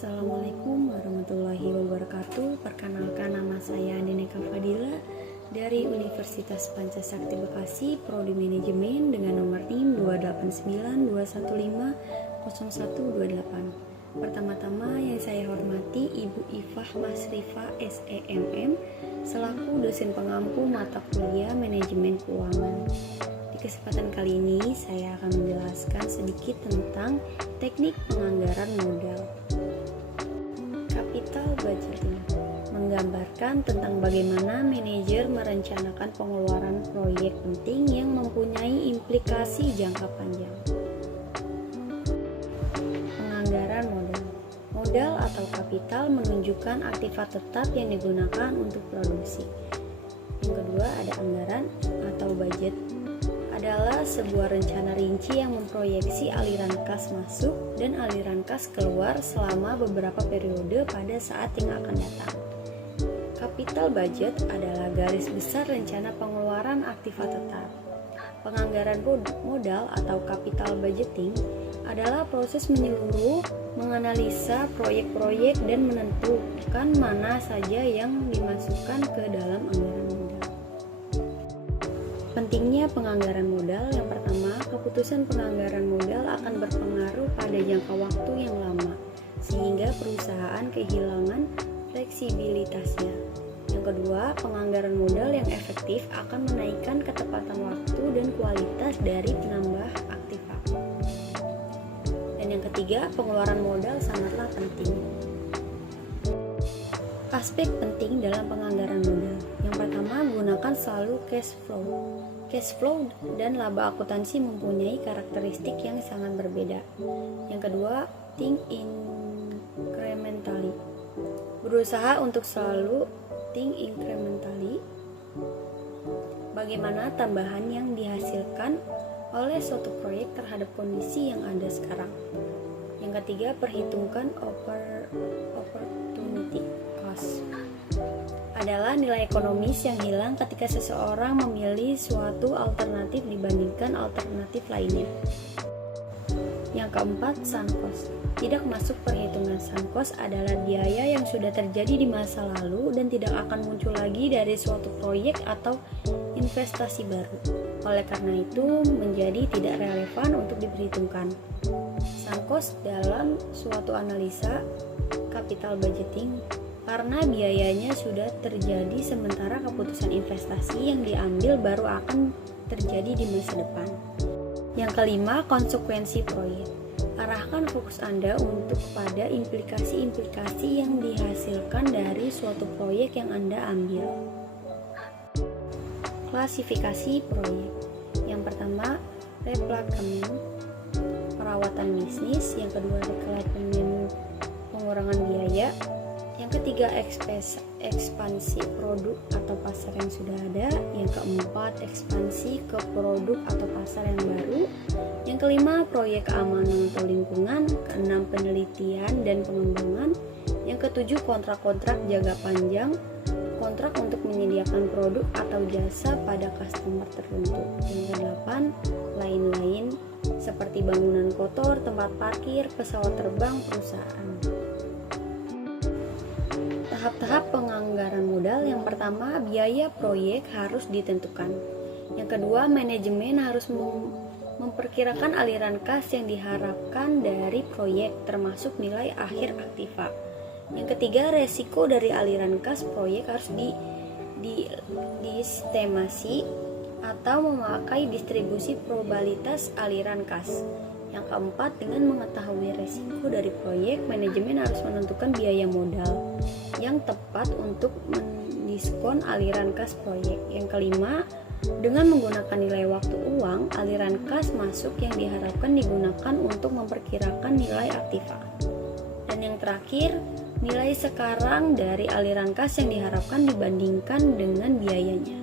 Assalamualaikum warahmatullahi wabarakatuh. Perkenalkan, nama saya Neneka Fadila dari Universitas Pancasakti Bekasi, Prodi Manajemen dengan nomor NIM 28921500128. Pertama-tama yang saya hormati Ibu Ifah Masrifa SEMM selaku dosen pengampu mata kuliah Manajemen Keuangan. Di kesempatan kali ini saya akan menjelaskan sedikit tentang teknik penganggaran modal. Capital budgeting menggambarkan tentang bagaimana manajer merencanakan pengeluaran proyek penting yang mempunyai implikasi jangka panjang. Penganggaran modal. Modal atau kapital menunjukkan aktiva tetap yang digunakan untuk produksi. Yang kedua ada anggaran atau budget, adalah sebuah rencana rinci yang memproyeksi aliran kas masuk dan aliran kas keluar selama beberapa periode pada saat yang akan datang. Capital budget adalah garis besar rencana pengeluaran aktiva tetap. Penganggaran modal atau capital budgeting adalah proses menyeluruh menganalisa proyek-proyek dan menentukan mana saja yang dimasukkan ke dalam anggaran modal. Pentingnya penganggaran modal. Yang pertama, keputusan penganggaran modal akan berpengaruh pada jangka waktu yang lama, sehingga perusahaan kehilangan fleksibilitasnya. Yang kedua, penganggaran modal yang efektif akan menaikkan ketepatan waktu dan kualitas dari penambah aktiva. Dan yang ketiga, pengeluaran modal sangatlah penting. Aspek penting dalam penganggaran modal. Yang pertama, gunakan selalu cash flow. Cash flow dan laba akuntansi mempunyai karakteristik yang sangat berbeda. Yang kedua, think incrementally. Berusaha untuk selalu think incrementally. Bagaimana tambahan yang dihasilkan oleh suatu proyek terhadap kondisi yang ada sekarang. Yang ketiga, perhitungkan opportunity cost. Adalah nilai ekonomis yang hilang ketika seseorang memilih suatu alternatif dibandingkan alternatif lainnya. Yang keempat, sunk cost. Tidak masuk perhitungan sunk cost adalah biaya yang sudah terjadi di masa lalu dan tidak akan muncul lagi dari suatu proyek atau investasi baru. Oleh karena itu, menjadi tidak relevan untuk diperhitungkan. Sunk cost dalam suatu analisa capital budgeting karena biayanya sudah terjadi sementara keputusan investasi yang diambil baru akan terjadi di masa depan. Yang kelima, konsekuensi proyek. Arahkan fokus Anda untuk pada implikasi-implikasi yang dihasilkan dari suatu proyek yang Anda ambil. Klasifikasi proyek. Yang pertama, replanning, perawatan bisnis. Yang kedua, reklamen, pengurangan biaya. Yang ketiga, ekspansi produk atau pasar yang sudah ada. Yang keempat, ekspansi ke produk atau pasar yang baru. Yang kelima, proyek keamanan atau lingkungan. Keenam, penelitian dan pengembangan. Yang ketujuh, kontrak-kontrak jangka panjang, kontrak untuk menyediakan produk atau jasa pada customer tertentu. Yang kedelapan, lain-lain seperti bangunan kotor, tempat parkir, pesawat terbang, perusahaan. Tahap-tahap penganggaran modal. Yang pertama, biaya proyek harus ditentukan. Yang kedua, manajemen harus memperkirakan aliran kas yang diharapkan dari proyek, termasuk nilai akhir aktiva. Yang ketiga, resiko dari aliran kas proyek harus diestimasi atau memakai distribusi probabilitas aliran kas. Yang keempat, dengan mengetahui resiko dari proyek, manajemen harus menentukan biaya modal yang tepat untuk mendiskon aliran kas proyek. Yang kelima, dengan menggunakan nilai waktu uang, aliran kas masuk yang diharapkan digunakan untuk memperkirakan nilai aktiva. Dan yang terakhir, nilai sekarang dari aliran kas yang diharapkan dibandingkan dengan biayanya.